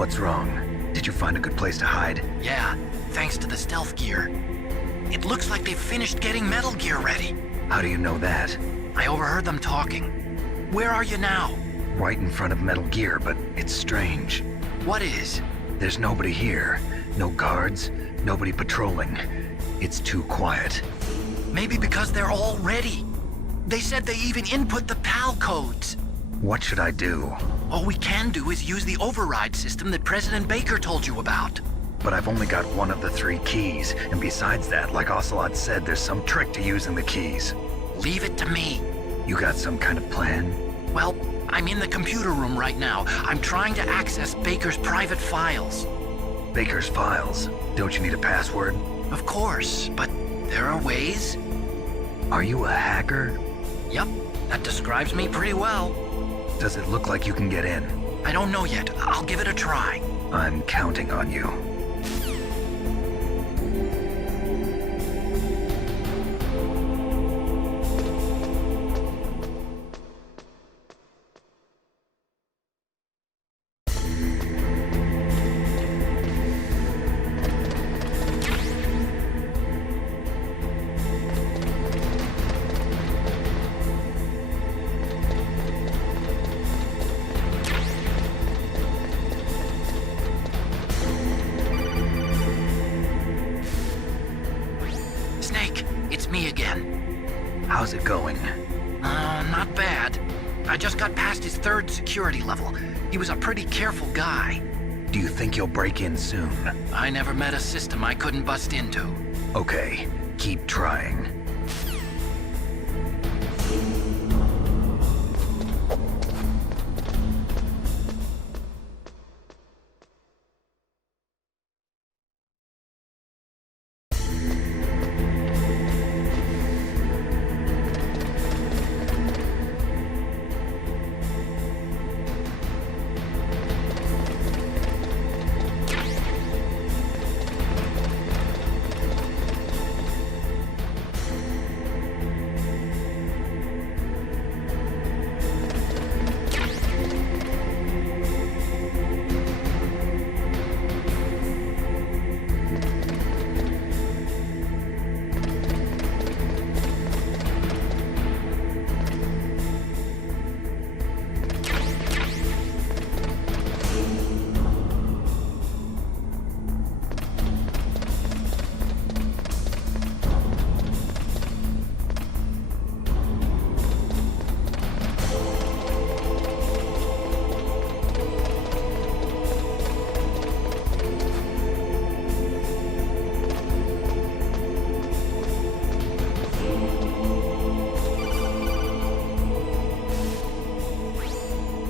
What's wrong? Did you find a good place to hide? Yeah, thanks to the stealth gear. It looks like they've finished getting Metal Gear ready. How do you know that? I overheard them talking. Where are you now? Right in front of Metal Gear, but it's strange. What is? There's nobody here. No guards, nobody patrolling. It's too quiet. Maybe because they're all ready. They said they even input the PAL codes. What should I do? All we can do is use the override system that President Baker told you about. But I've only got one of the 3 keys, and besides that, like Ocelot said, there's some trick to using the keys. Leave it to me. You got some kind of plan? Well, I'm in the computer room right now. I'm trying to access Baker's private files. Baker's files? Don't you need a password? Of course, but there are ways. Are you a hacker? Yep, that describes me pretty well. Does it look like you can get in? I don't know yet. I'll give it a try. I'm counting on you. How's it going? Not bad. I just got past his 3rd security level. He was a pretty careful guy. Do you think you'll break in soon? I never met a system I couldn't bust into. Okay, keep trying.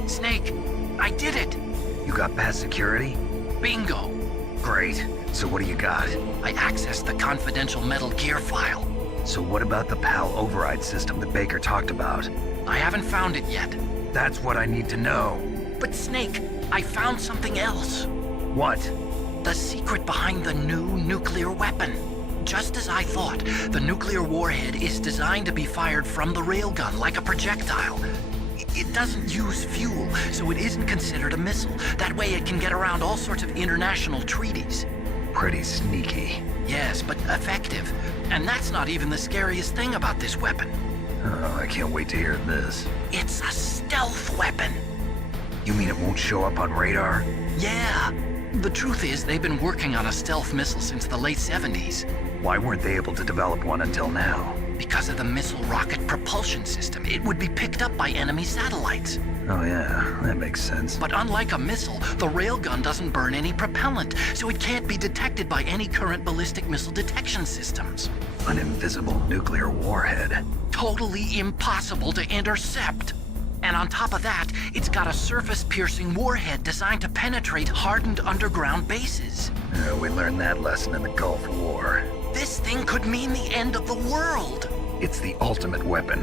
Snake, I did it! You got past security? Bingo! Great. So what do you got? I accessed the confidential Metal Gear file. So what about the PAL override system that Baker talked about? I haven't found it yet. That's what I need to know. But Snake, I found something else. What? The secret behind the new nuclear weapon. Just as I thought, the nuclear warhead is designed to be fired from the railgun like a projectile. It doesn't use fuel, so it isn't considered a missile. That way it can get around all sorts of international treaties. Pretty sneaky. Yes, but effective. And that's not even the scariest thing about this weapon. Oh, I can't wait to hear this. It's a stealth weapon. You mean it won't show up on radar? Yeah. The truth is, they've been working on a stealth missile since the late 70s. Why weren't they able to develop one until now? Because of the missile rocket propulsion system, it would be picked up by enemy satellites. Oh yeah, that makes sense. But unlike a missile, the railgun doesn't burn any propellant, so it can't be detected by any current ballistic missile detection systems. An invisible nuclear warhead. Totally impossible to intercept. And on top of that, it's got a surface-piercing warhead designed to penetrate hardened underground bases. We learned that lesson in the Gulf War. This thing could mean the end of the world. It's the ultimate weapon.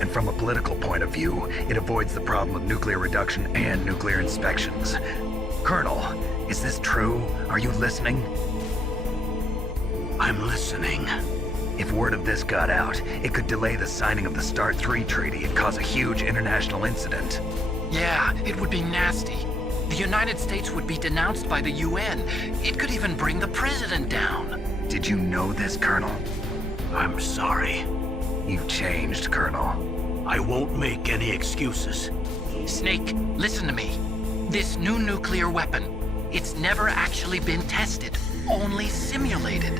And from a political point of view, it avoids the problem of nuclear reduction and nuclear inspections. Colonel, is this true? Are you listening? I'm listening. If word of this got out, it could delay the signing of the START 3 treaty and cause a huge international incident. Yeah, it would be nasty. The United States would be denounced by the UN. It could even bring the president down. Did you know this, Colonel? I'm sorry. You changed, Colonel. I won't make any excuses. Snake, listen to me. This new nuclear weapon, it's never actually been tested, only simulated.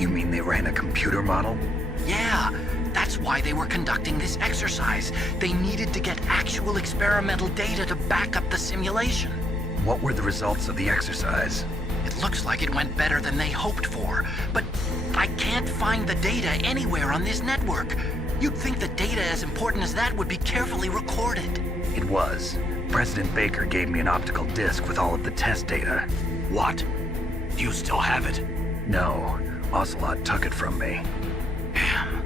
You mean they ran a computer model? Yeah, that's why they were conducting this exercise. They needed to get actual experimental data to back up the simulation. What were the results of the exercise? It looks like it went better than they hoped for, but I can't find the data anywhere on this network. You'd think the data as important as that would be carefully recorded. It was. President Baker gave me an optical disc with all of the test data. What? Do you still have it? No, Ocelot took it from me. Damn.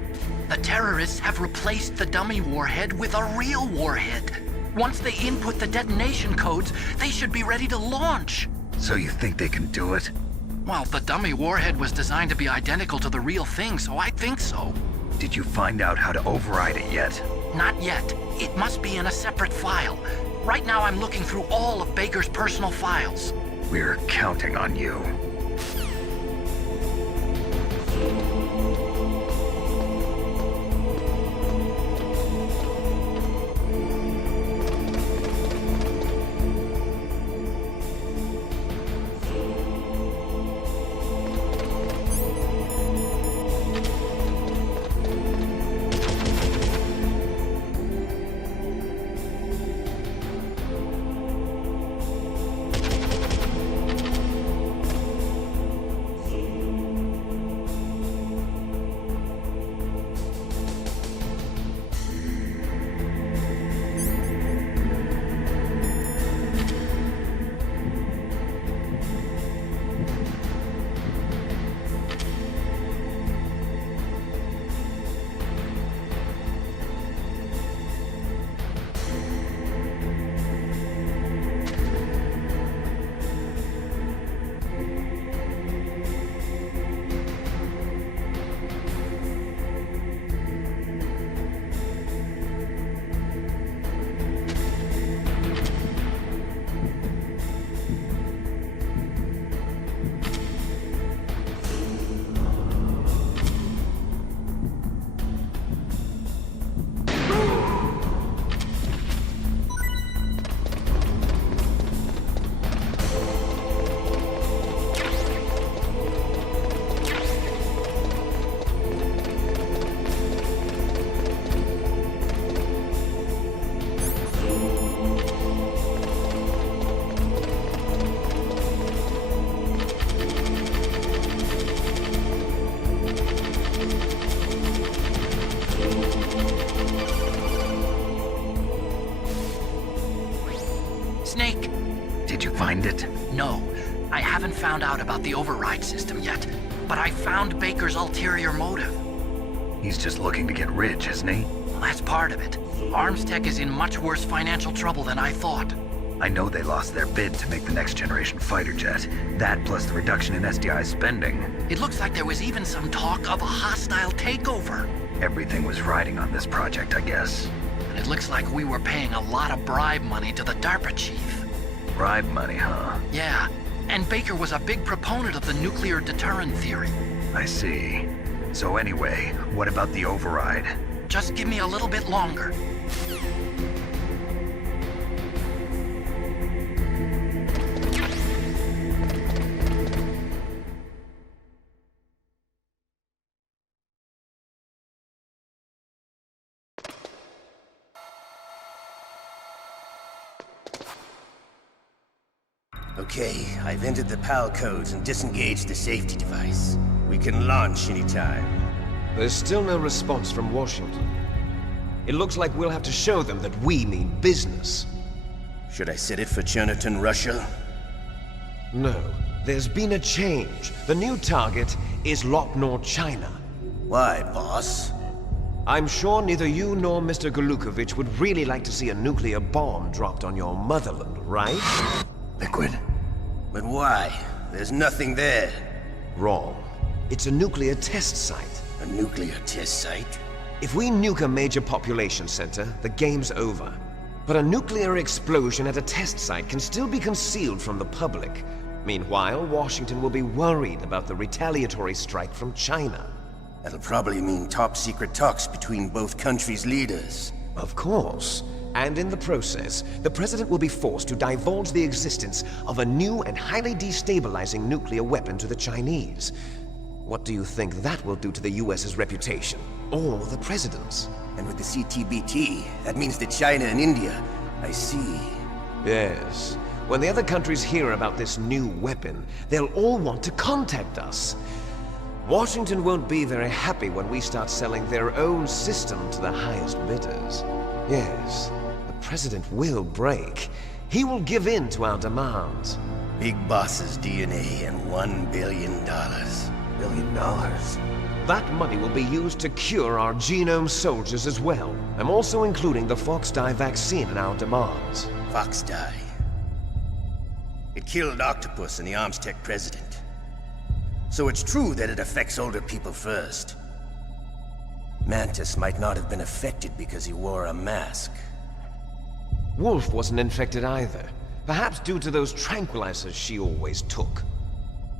The terrorists have replaced the dummy warhead with a real warhead. Once they input the detonation codes, they should be ready to launch. So you think they can do it? Well, the dummy warhead was designed to be identical to the real thing, so I think so. Did you find out how to override it yet? Not yet. It must be in a separate file. Right now I'm looking through all of Baker's personal files. We're counting on you. Snake! Did you find it? No, I haven't found out about the override system yet, but I found Baker's ulterior motive. He's just looking to get rich, isn't he? Well, that's part of it. Armstech is in much worse financial trouble than I thought. I know they lost their bid to make the next generation fighter jet. That plus the reduction in SDI spending. It looks like there was even some talk of a hostile takeover. Everything was riding on this project, I guess. And it looks like we were paying a lot of bribe money to the DARPA chief. Bribe money, huh? Yeah, and Baker was a big proponent of the nuclear deterrent theory. I see. So anyway, what about the override? Just give me a little bit longer. Okay, I've entered the PAL codes and disengaged the safety device. We can launch anytime. There's still no response from Washington. It looks like we'll have to show them that we mean business. Should I set it for Cherniton, Russia? No, there's been a change. The new target is Lopnor, China. Why, boss? I'm sure neither you nor Mr. Golukovich would really like to see a nuclear bomb dropped on your motherland, right? Liquid. But why? There's nothing there. Wrong. It's a nuclear test site. A nuclear test site? If we nuke a major population center, the game's over. But a nuclear explosion at a test site can still be concealed from the public. Meanwhile, Washington will be worried about the retaliatory strike from China. That'll probably mean top-secret talks between both countries' leaders. Of course. And in the process, the President will be forced to divulge the existence of a new and highly destabilizing nuclear weapon to the Chinese. What do you think that will do to the US's reputation? Or the President's? And with the CTBT, that means that China and India... I see. Yes. When the other countries hear about this new weapon, they'll all want to contact us. Washington won't be very happy when we start selling their own system to the highest bidders. Yes, the President will break. He will give in to our demands. Big Boss's DNA and $1 billion. $1 billion? That money will be used to cure our genome soldiers as well. I'm also including the Fox-Die vaccine in our demands. Fox-Die. It killed Octopus and the Armstech president. So it's true that it affects older people first. Mantis might not have been affected because he wore a mask. Wolf wasn't infected either. Perhaps due to those tranquilizers she always took.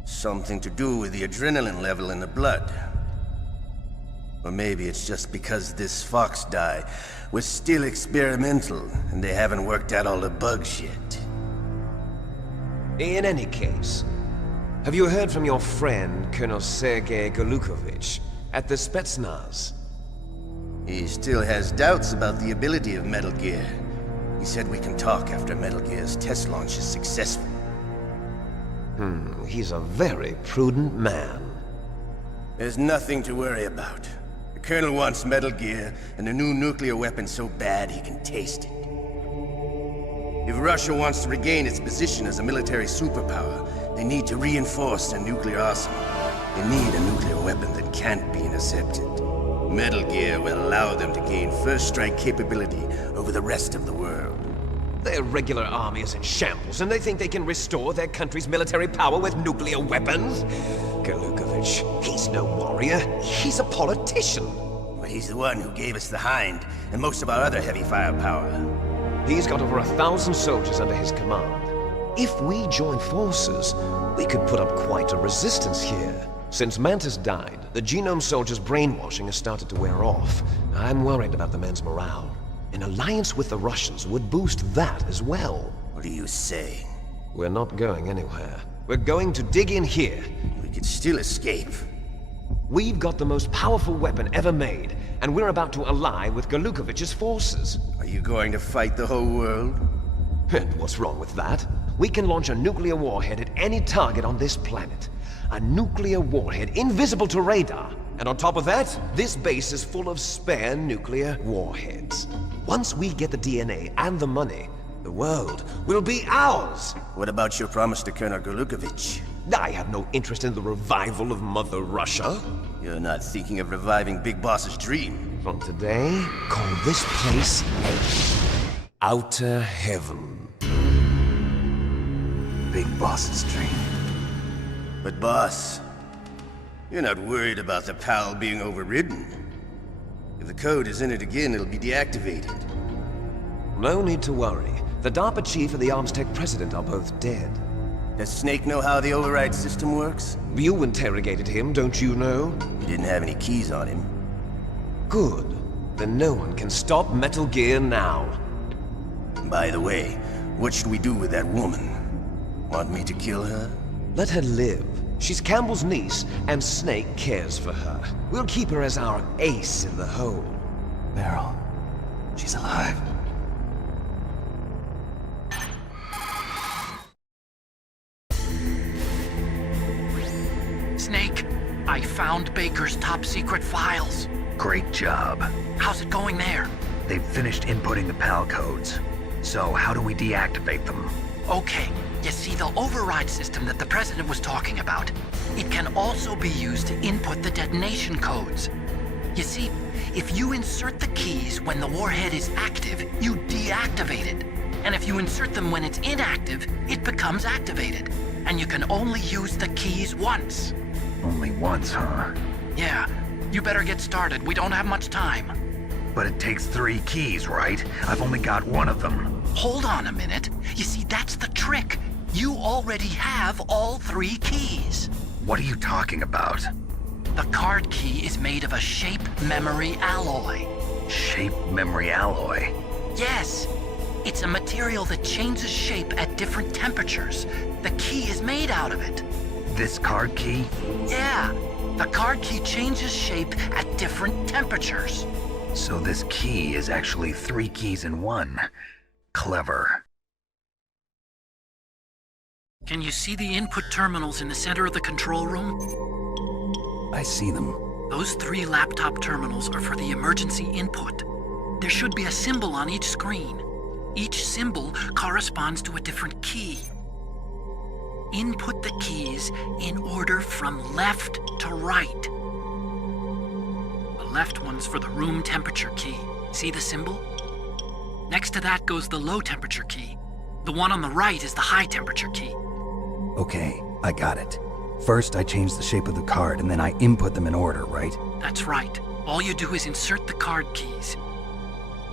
Something to do with the adrenaline level in the blood. Or maybe it's just because this Fox-Die was still experimental and they haven't worked out all the bugs yet. In any case, have you heard from your friend, Colonel Sergei Golukovich, at the Spetsnaz? He still has doubts about the ability of Metal Gear. He said we can talk after Metal Gear's test launch is successful. He's a very prudent man. There's nothing to worry about. The Colonel wants Metal Gear and a new nuclear weapon so bad he can taste it. If Russia wants to regain its position as a military superpower, they need to reinforce their nuclear arsenal. They need a nuclear weapon that can't be intercepted. Metal Gear will allow them to gain first strike capability over the rest of the world. Their regular army is in shambles, and they think they can restore their country's military power with nuclear weapons? Golukovich, he's no warrior. He's a politician. But he's the one who gave us the Hind and most of our other heavy firepower. He's got over 1,000 soldiers under his command. If we join forces, we could put up quite a resistance here. Since Mantis died, the genome soldiers' brainwashing has started to wear off. I'm worried about the men's morale. An alliance with the Russians would boost that as well. What are you saying? We're not going anywhere. We're going to dig in here. We could still escape. We've got the most powerful weapon ever made, and we're about to ally with Golukovich's forces. Are you going to fight the whole world? And what's wrong with that? We can launch a nuclear warhead at any target on this planet. A nuclear warhead invisible to radar. And on top of that, this base is full of spare nuclear warheads. Once we get the DNA and the money, the world will be ours! What about your promise to Colonel Golukovich? I have no interest in the revival of Mother Russia. You're not thinking of reviving Big Boss's dream. From today, call this place Outer Heaven. Big Boss's dream. But boss, you're not worried about the PAL being overridden. If the code is in it again, it'll be deactivated. No need to worry. The DARPA chief and the Armstech president are both dead. Does Snake know how the override system works? You interrogated him, don't you know? He didn't have any keys on him. Good. Then no one can stop Metal Gear now. By the way, what should we do with that woman? Want me to kill her? Let her live. She's Campbell's niece, and Snake cares for her. We'll keep her as our ace in the hole. Meryl, she's alive. Snake, I found Baker's top-secret files. Great job. How's it going there? They've finished inputting the PAL codes. So how do we deactivate them? Okay, you see the override system that the President was talking about. It can also be used to input the detonation codes. You see, if you insert the keys when the warhead is active, you deactivate it. And if you insert them when it's inactive, it becomes activated. And you can only use the keys once. Only once, huh? Yeah, you better get started. We don't have much time. But it takes 3 keys, right? I've only got 1 of them. Hold on a minute. You see, that's the trick. You already have all 3 keys. What are you talking about? The card key is made of a shape memory alloy. Shape memory alloy? Yes. It's a material that changes shape at different temperatures. The key is made out of it. This card key? Yeah. The card key changes shape at different temperatures. So this key is actually 3 keys in 1. Clever. Can you see the input terminals in the center of the control room? I see them. Those 3 laptop terminals are for the emergency input. There should be a symbol on each screen. Each symbol corresponds to a different key. Input the keys in order from left to right. The left one's for the room temperature key. See the symbol? Next to that goes the low temperature key. The one on the right is the high temperature key. Okay, I got it. First, I change the shape of the card, and then I input them in order, right? That's right. All you do is insert the card keys.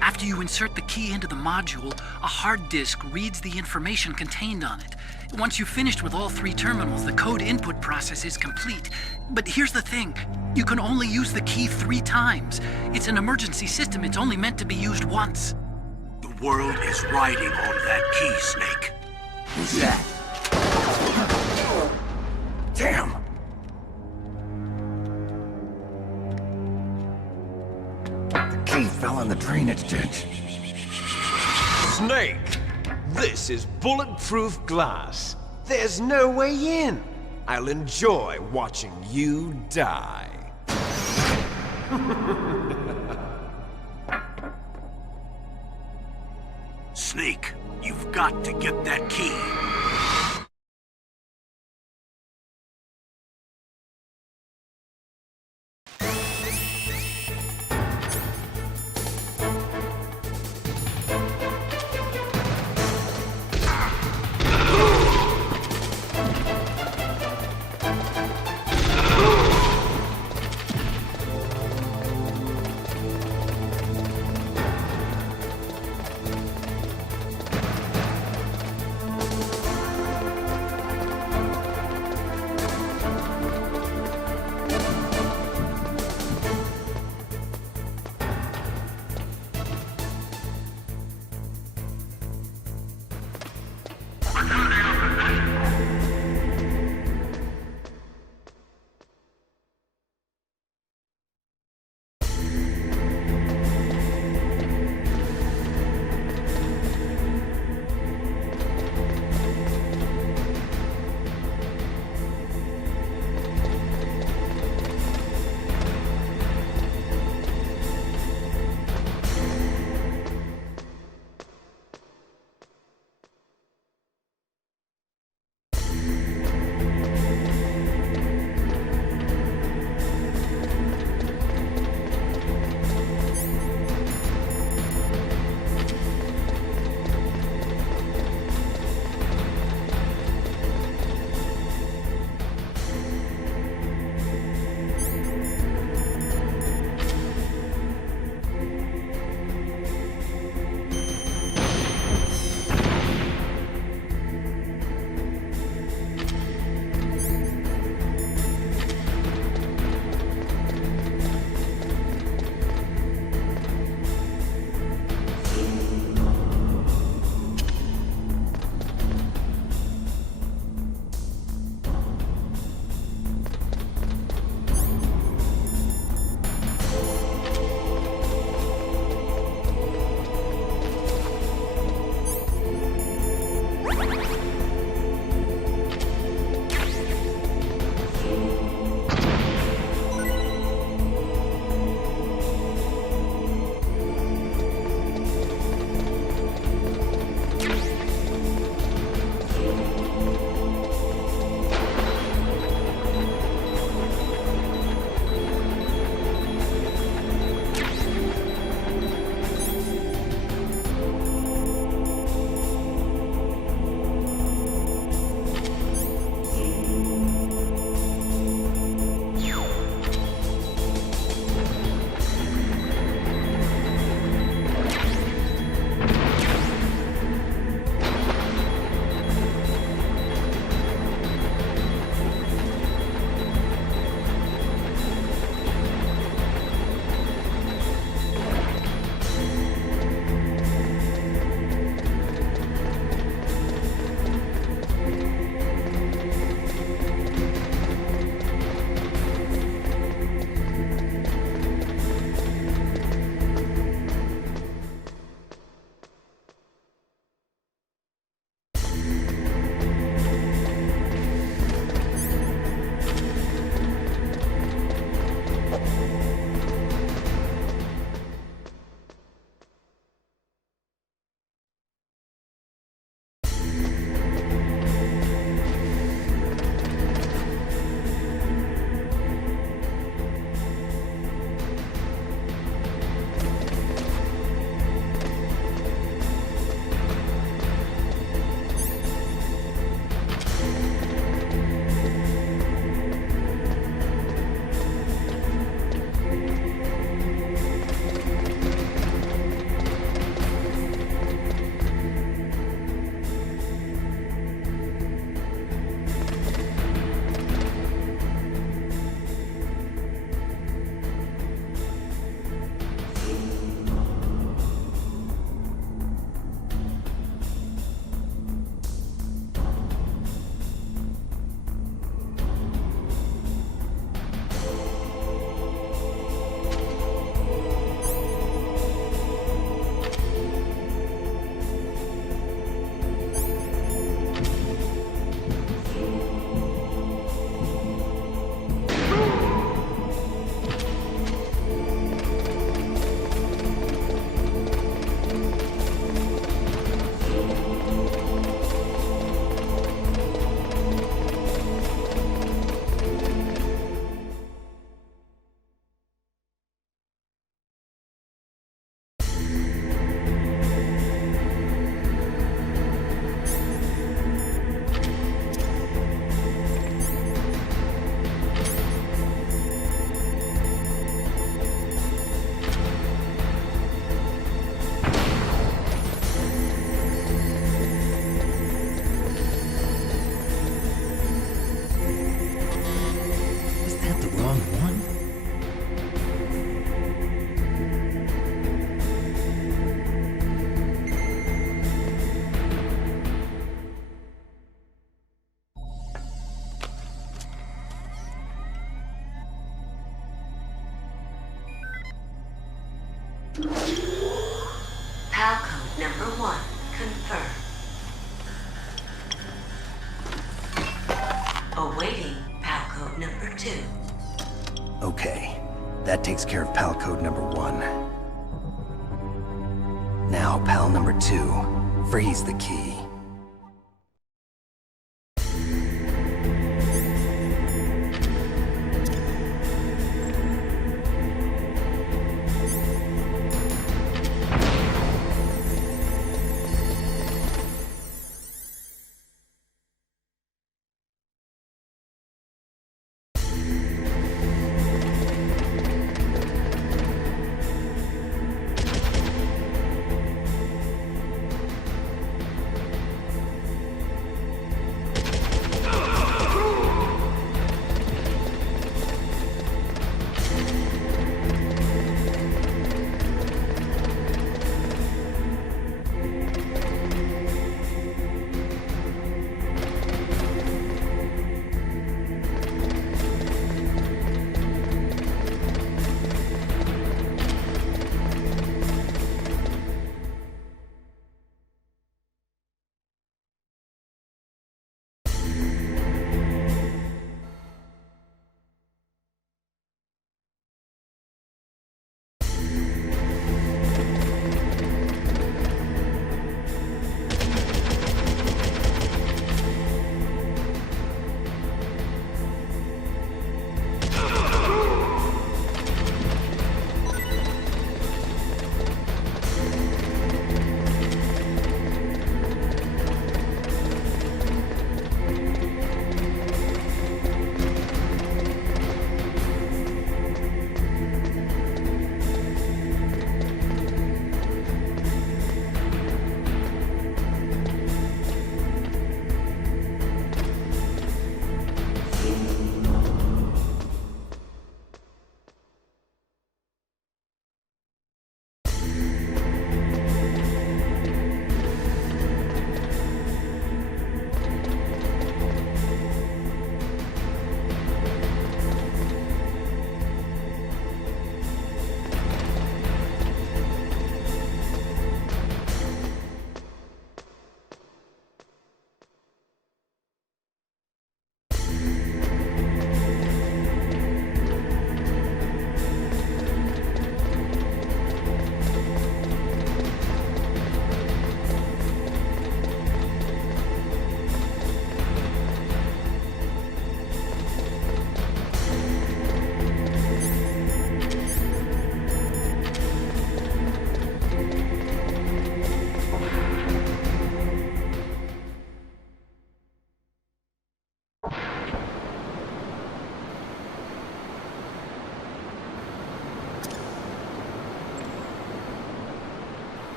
After you insert the key into the module, a hard disk reads the information contained on it. Once you've finished with all 3 terminals, the code input process is complete. But here's the thing. You can only use the key 3 times. It's an emergency system. It's only meant to be used once. The world is riding on that key, Snake. Who's that? Damn! The key fell in the drainage ditch. Snake! This is bulletproof glass. There's no way in. I'll enjoy watching you die. Snake, you've got to get that key. PAL code number 1 confirmed. Awaiting PAL code number 2. Okay, that takes care of PAL code number 1. Now, PAL number 2, freeze the key.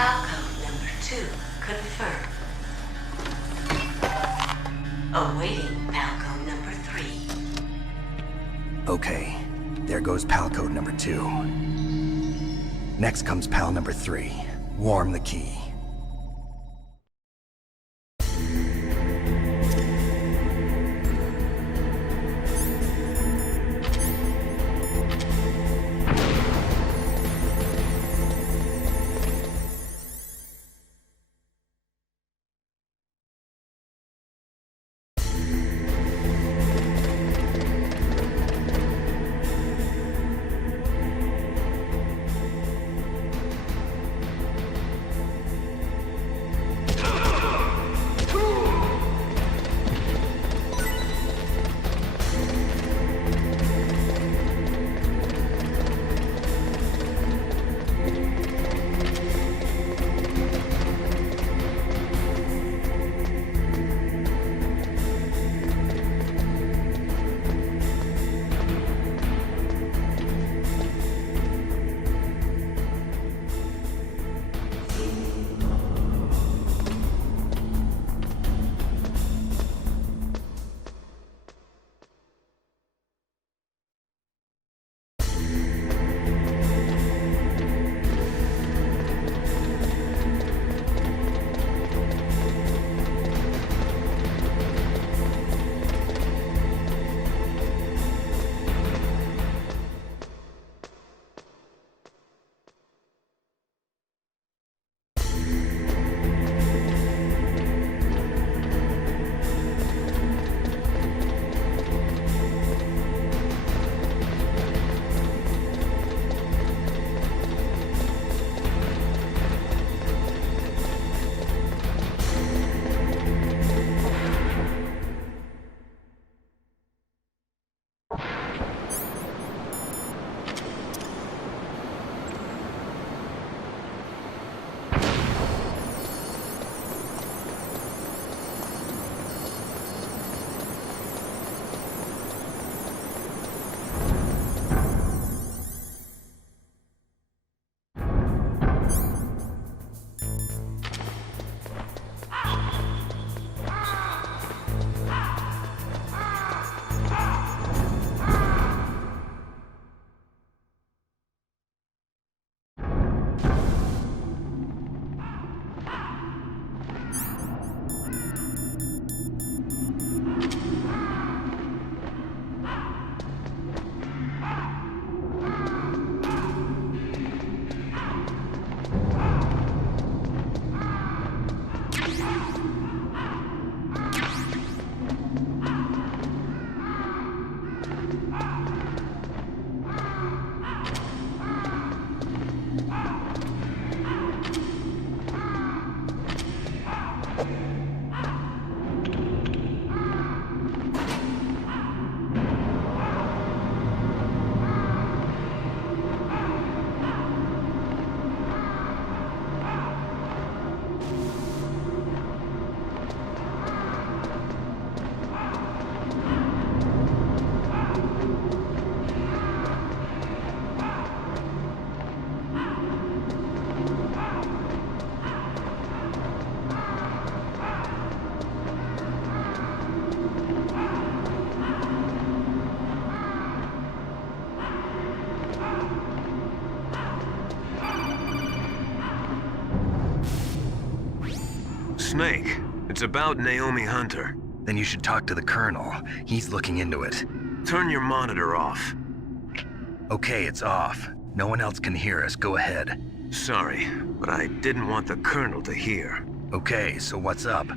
Palcode number 2 confirmed. Awaiting Palcode number 3. Okay, there goes pal code number 2. Next comes pal number 3. Warm the key. Snake, it's about Naomi Hunter. Then you should talk to the Colonel. He's looking into it. Turn your monitor off. Okay, it's off. No one else can hear us. Go ahead. Sorry, but I didn't want the Colonel to hear. Okay, so what's up?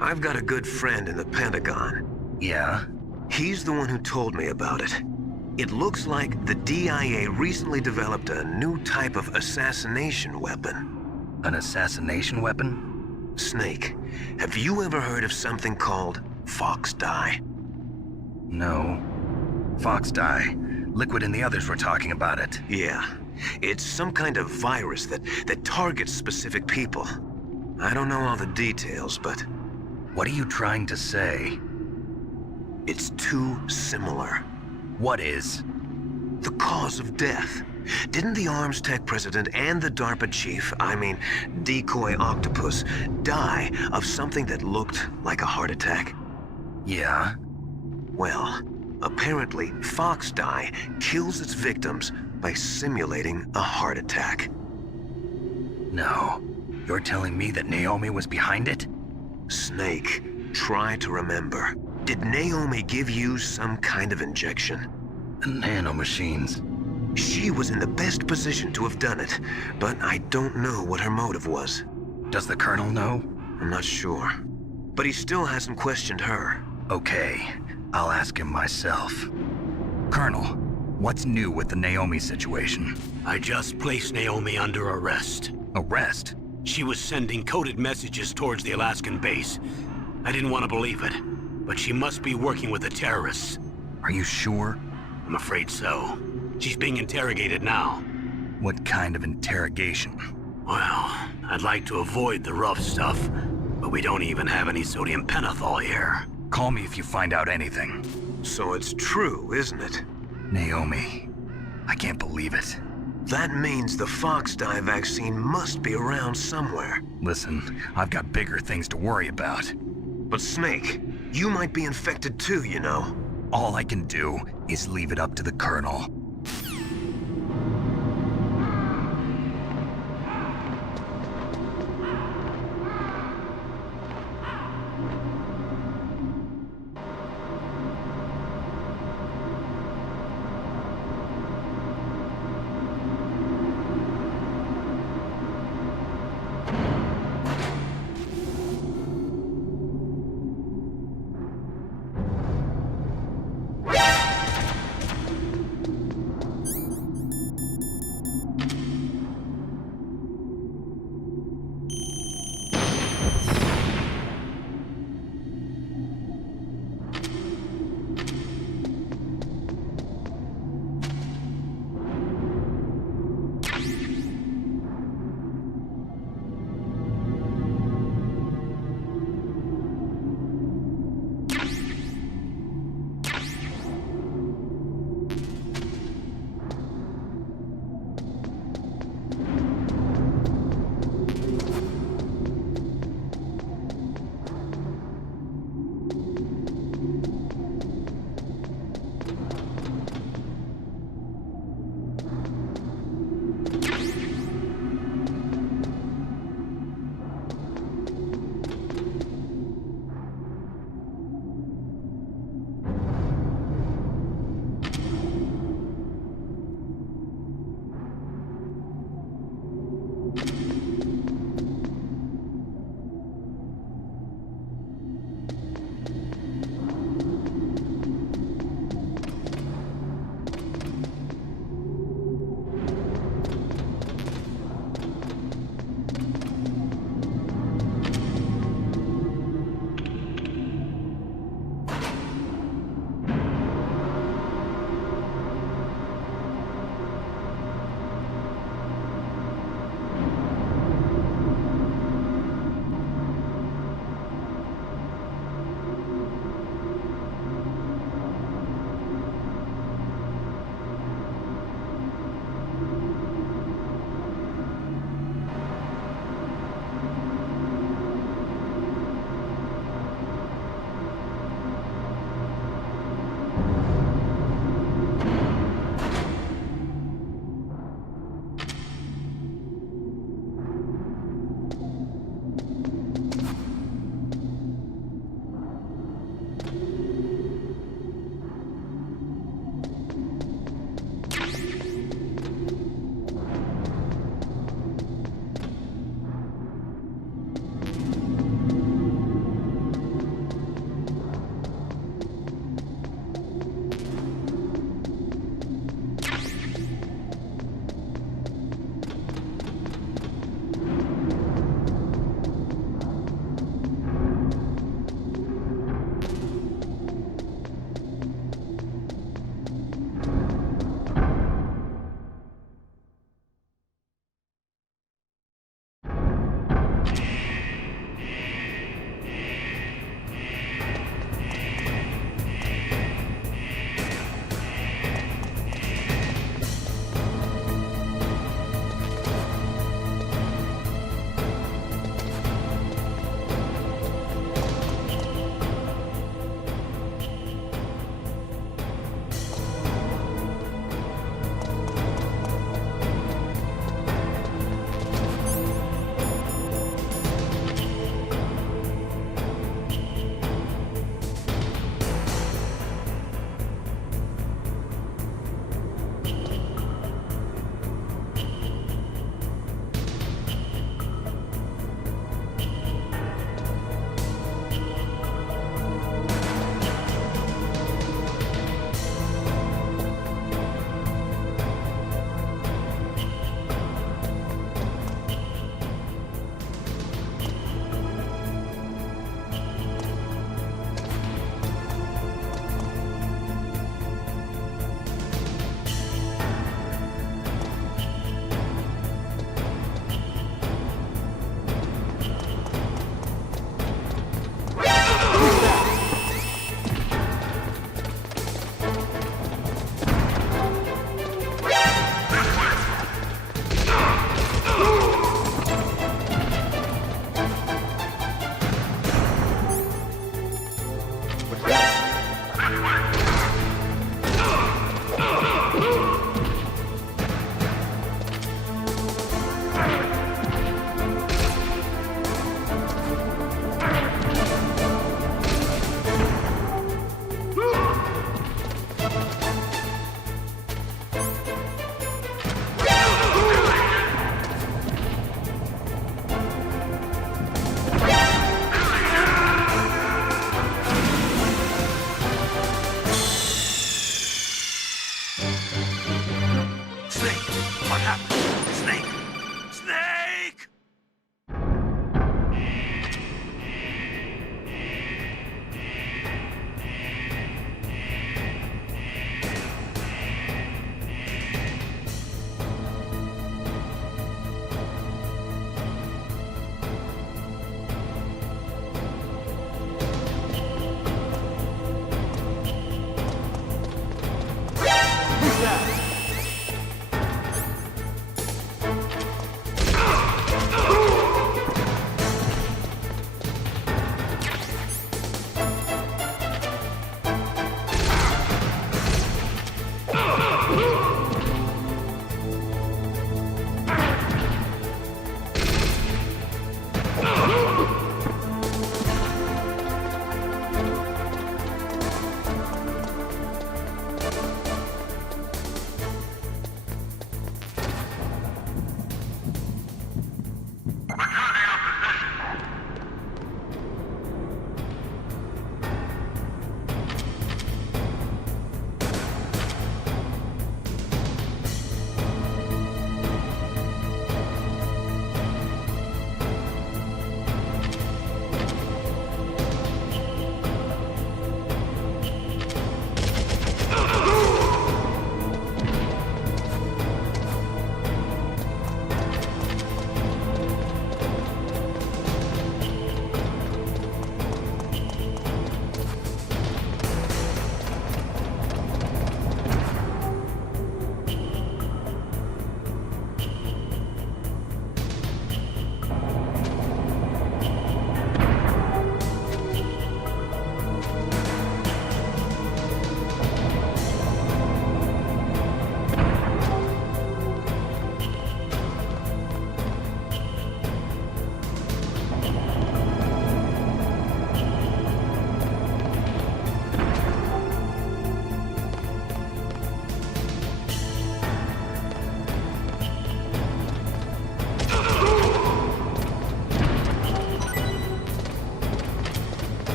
I've got a good friend in the Pentagon. Yeah? He's the one who told me about it. It looks like the DIA recently developed a new type of assassination weapon. An assassination weapon? Snake, have you ever heard of something called Fox Dye? No. Fox dye. Liquid and the others were talking about it. Yeah. It's some kind of virus that targets specific people. I don't know all the details, but What are you trying to say? it's too similar. What is? The cause of death. Didn't the Arms Tech president and the DARPA chief, Decoy Octopus, die of something that looked like a heart attack? Yeah? Well, apparently Fox Dye kills its victims by simulating a heart attack. No. You're telling me that Naomi was behind it? Snake, try to remember. Did Naomi give you some kind of injection? The nanomachines. She was in the best position to have done it, but I don't know what her motive was. Does the Colonel know? I'm not sure. But he still hasn't questioned her. Okay. I'll ask him myself. Colonel, what's new with the Naomi situation? I just placed Naomi under arrest. Arrest? She was sending coded messages towards the Alaskan base. I didn't want to believe it, but she must be working with the terrorists. Are you sure? I'm afraid so. She's being interrogated now. What kind of interrogation? Well, I'd like to avoid the rough stuff, but we don't even have any sodium pentothal here. Call me if you find out anything. So it's true, isn't it? Naomi. I can't believe it. That means the Fox Dye vaccine must be around somewhere. Listen, I've got bigger things to worry about. But Snake, you might be infected too, you know. All I can do is leave it up to the Colonel.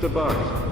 Just a box.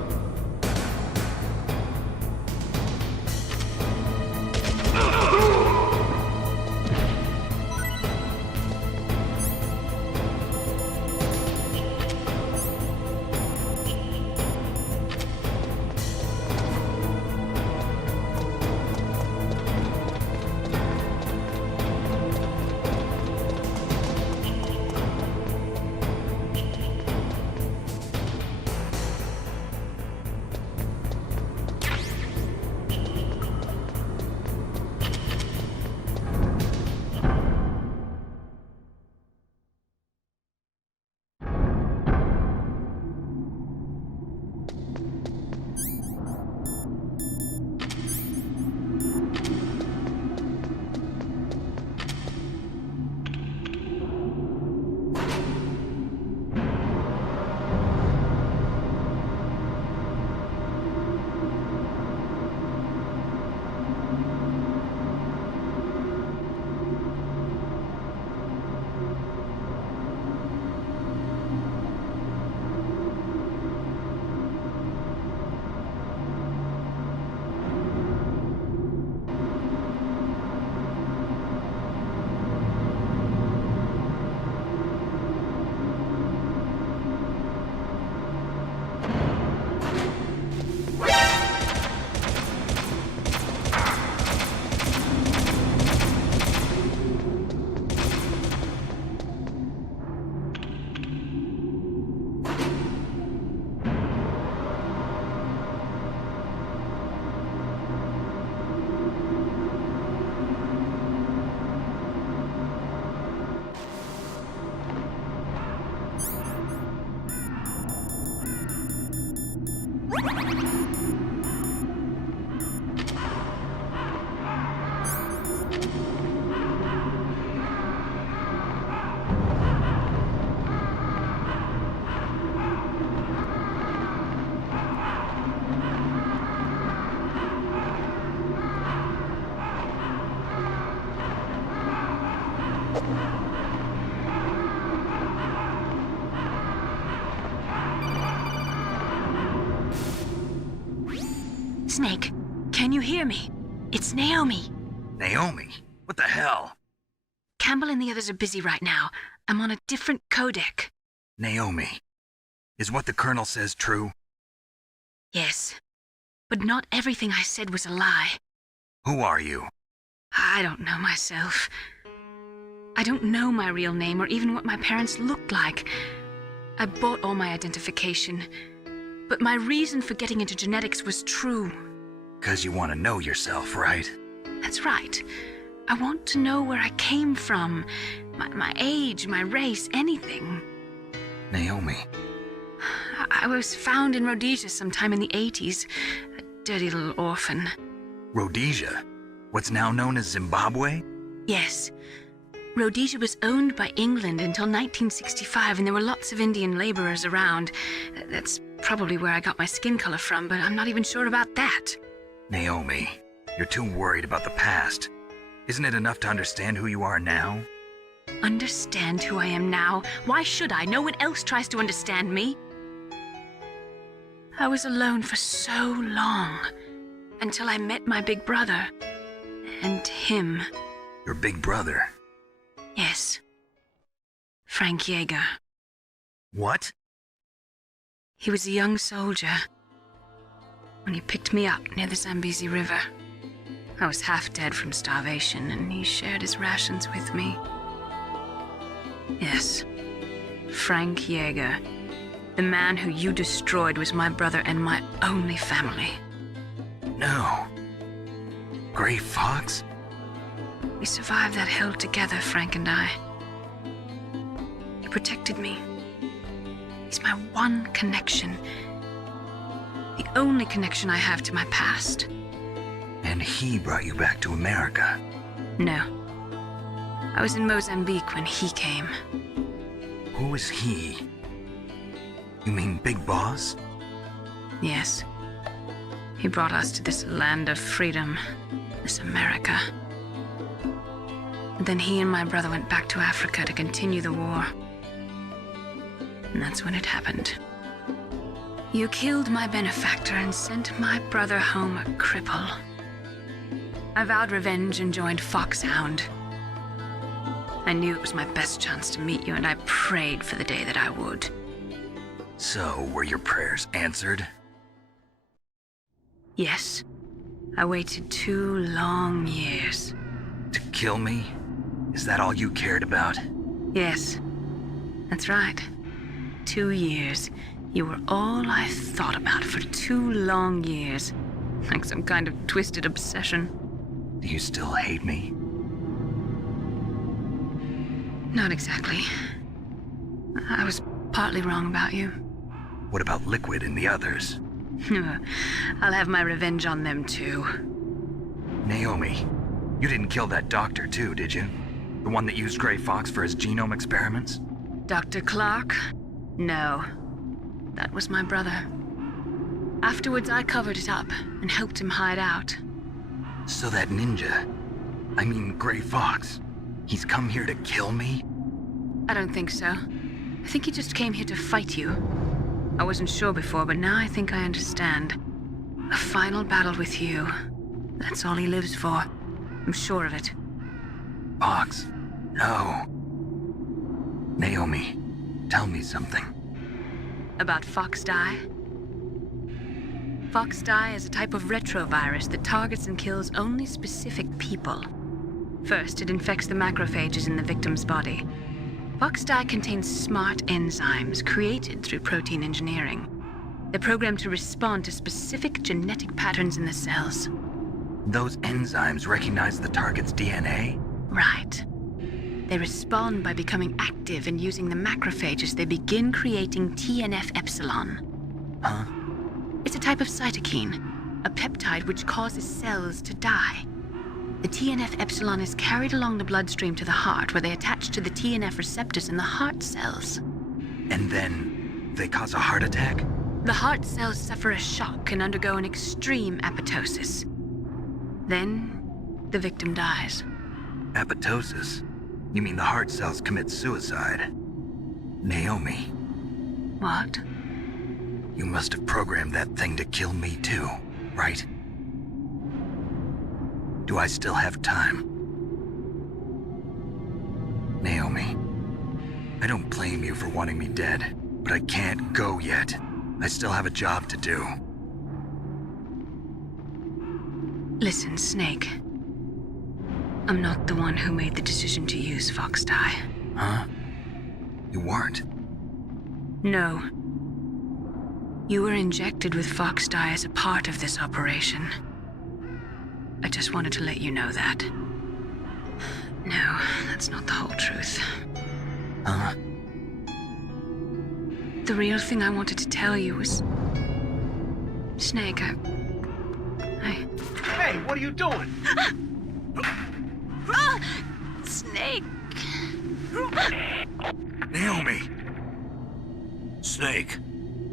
Snake, can you hear me? It's Naomi. Naomi? What the hell? Campbell and the others are busy right now. I'm on a different codec. Naomi, is what the Colonel says true? Yes, but not everything I said was a lie. Who are you? I don't know myself. I don't know my real name or even what my parents looked like. I bought all my identification, but my reason for getting into genetics was true. 'Cause you want to know yourself, right? That's right. I want to know where I came from, my age, my race, anything. Naomi. I was found in Rhodesia sometime in the 80s, a dirty little orphan. Rhodesia? What's now known as Zimbabwe? Yes. Rhodesia was owned by England until 1965, and there were lots of Indian laborers around. That's probably where I got my skin color from, but I'm not even sure about that. Naomi, you're too worried about the past. Isn't it enough to understand who you are now? Understand who I am now? Why should I? No one else tries to understand me. I was alone for so long, until I met my big brother. And him. Your big brother? Yes. Frank Yeager. What? He was a young soldier when he picked me up near the Zambezi River. I was half dead from starvation, and he shared his rations with me. Yes, Frank Yeager. The man who you destroyed was my brother and my only family. No. Gray Fox? We survived that hell together, Frank and I. He protected me. He's my one connection. The only connection I have to my past. And he brought you back to America? No. I was in Mozambique when he came. Who is he? You mean Big Boss? Yes. He brought us to this land of freedom, this America. And then he and my brother went back to Africa to continue the war. And that's when it happened. You killed my benefactor and sent my brother home a cripple. I vowed revenge and joined Foxhound. I knew it was my best chance to meet you, and I prayed for the day that I would. So, were your prayers answered? Yes. I waited 2 long years. To kill me? Is that all you cared about? Yes. That's right. 2 years. You were all I thought about for 2 long years. Like some kind of twisted obsession. Do you still hate me? Not exactly. I was partly wrong about you. What about Liquid and the others? I'll have my revenge on them too. Naomi, you didn't kill that doctor too, did you? The one that used Gray Fox for his genome experiments? Dr. Clark? No. That was my brother. Afterwards, I covered it up and helped him hide out. So that ninja, I mean Gray Fox, he's come here to kill me? I don't think so. I think he just came here to fight you. I wasn't sure before, but now I think I understand. A final battle with you. That's all he lives for. I'm sure of it. Fox, no. Naomi, tell me something. About Foxdie? Foxdie is a type of retrovirus that targets and kills only specific people. First, it infects the macrophages in the victim's body. Foxdie contains smart enzymes created through protein engineering. They're programmed to respond to specific genetic patterns in the cells. Those enzymes recognize the target's DNA? Right. They respond by becoming active and using the macrophages. They begin creating TNF-epsilon. Huh? It's a type of cytokine, a peptide which causes cells to die. The TNF-epsilon is carried along the bloodstream to the heart, where they attach to the TNF receptors in the heart cells. And then they cause a heart attack? The heart cells suffer a shock and undergo an extreme apoptosis. Then, the victim dies. Apoptosis? You mean the heart cells commit suicide? Naomi, What? you must have programmed that thing to kill me too, right? Do I still have time? Naomi, I don't blame you for wanting me dead, but I can't go yet. I still have a job to do. Listen, Snake. I'm not the one who made the decision to use Foxdie. Huh? You weren't? No. You were injected with Foxdie as a part of this operation. I just wanted to let you know that. No, that's not the whole truth. Huh? The real thing I wanted to tell you was... Snake, I... Hey, what are you doing? Snake! Naomi! Snake,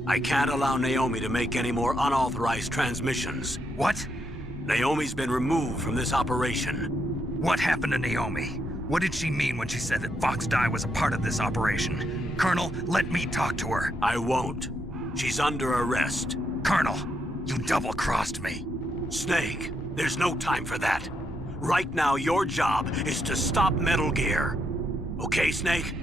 I can't allow Naomi to make any more unauthorized transmissions. What? Naomi's been removed from this operation. What happened to Naomi? What did she mean when she said that Foxdie was a part of this operation? Colonel, let me talk to her. I won't. She's under arrest. Colonel, you double-crossed me. Snake, there's no time for that. Right now, your job is to stop Metal Gear. Okay, Snake?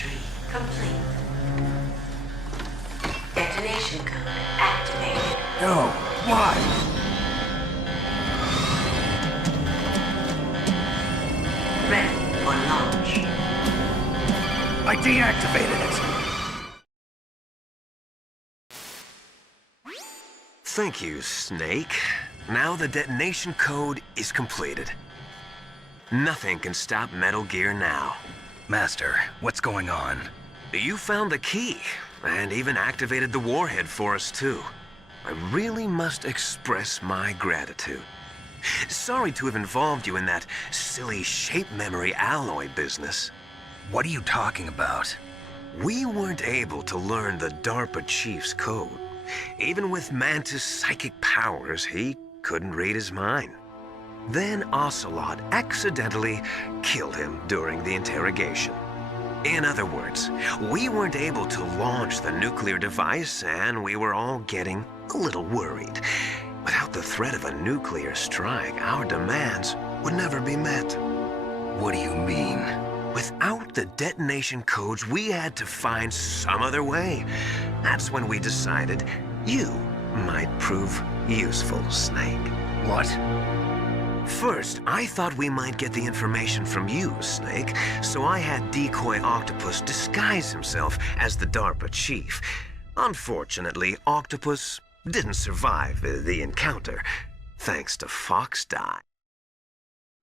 entry complete. Detonation code activated. No, why? Ready for launch. I deactivated it. Thank you, Snake. Now the detonation code is completed. Nothing can stop Metal Gear now. Master, what's going on? You found the key, and even activated the warhead for us, too. I really must express my gratitude. Sorry to have involved you in that silly shape memory alloy business. What are you talking about? We weren't able to learn the DARPA chief's code. Even with Mantis' psychic powers, he couldn't read his mind. Then Ocelot accidentally killed him during the interrogation. In other words, we weren't able to launch the nuclear device, and we were all getting a little worried. Without the threat of a nuclear strike, our demands would never be met. What do you mean? Without the detonation codes, we had to find some other way. That's when we decided you might prove useful, Snake. What? First, I thought we might get the information from you, Snake, so I had Decoy Octopus disguise himself as the DARPA chief. Unfortunately, Octopus didn't survive the encounter, thanks to Fox Die.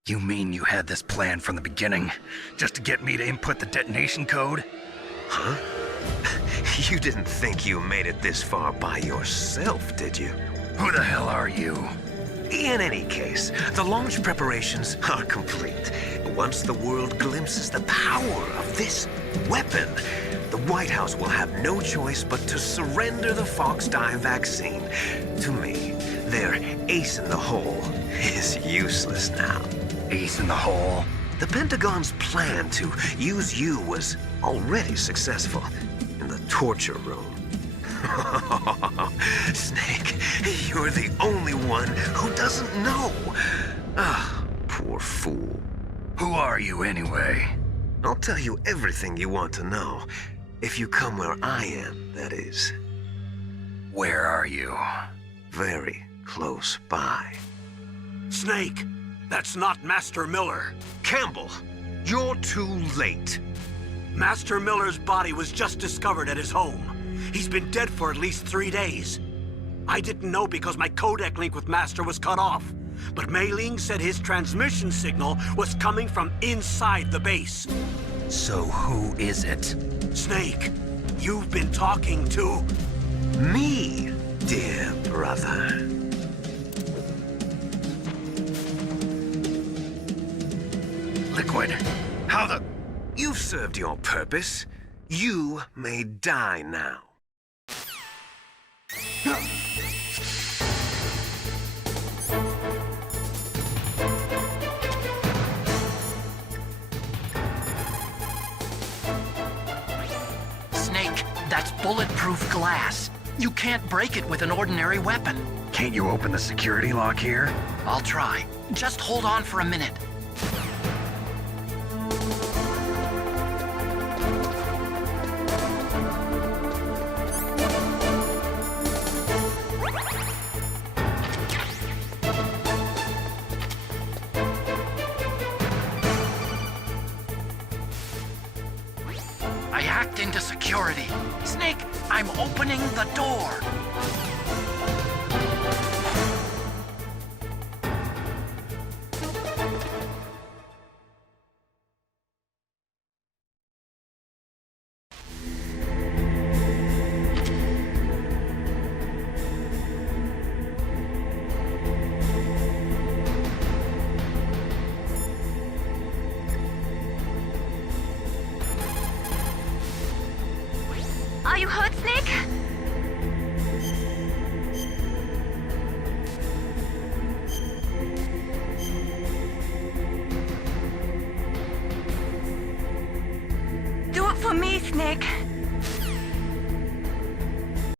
You mean you had this plan from the beginning, just to get me to input the detonation code? Huh? You didn't think you made it this far by yourself, did you? Who the hell are you? In any case, the launch preparations are complete. Once the world glimpses the power of this weapon, the White House will have no choice but to surrender the Fox Die vaccine to me. Their ace in the hole is useless now. Ace in the hole? The Pentagon's plan to use you was already successful in the torture room. Snake, you're the only one who doesn't know. Ah, poor fool. Who are you anyway? I'll tell you everything you want to know. If you come where I am, that is. Where are you? Very close by. Snake, that's not Master Miller. Campbell, you're too late. Master Miller's body was just discovered at his home. He's been dead for at least 3 days. I didn't know because my codec link with Master was cut off. But Mei Ling said his transmission signal was coming from inside the base. So who is it? Snake, you've been talking to... Me, dear brother. Liquid. How the... You've served your purpose. You may die now. Snake, that's bulletproof glass. You can't break it with an ordinary weapon. Can't you open the security lock here? I'll try. Just hold on for a minute. I hacked into security. Snake, I'm opening the door. Are you hurt, Snake? Do it for me, Snake.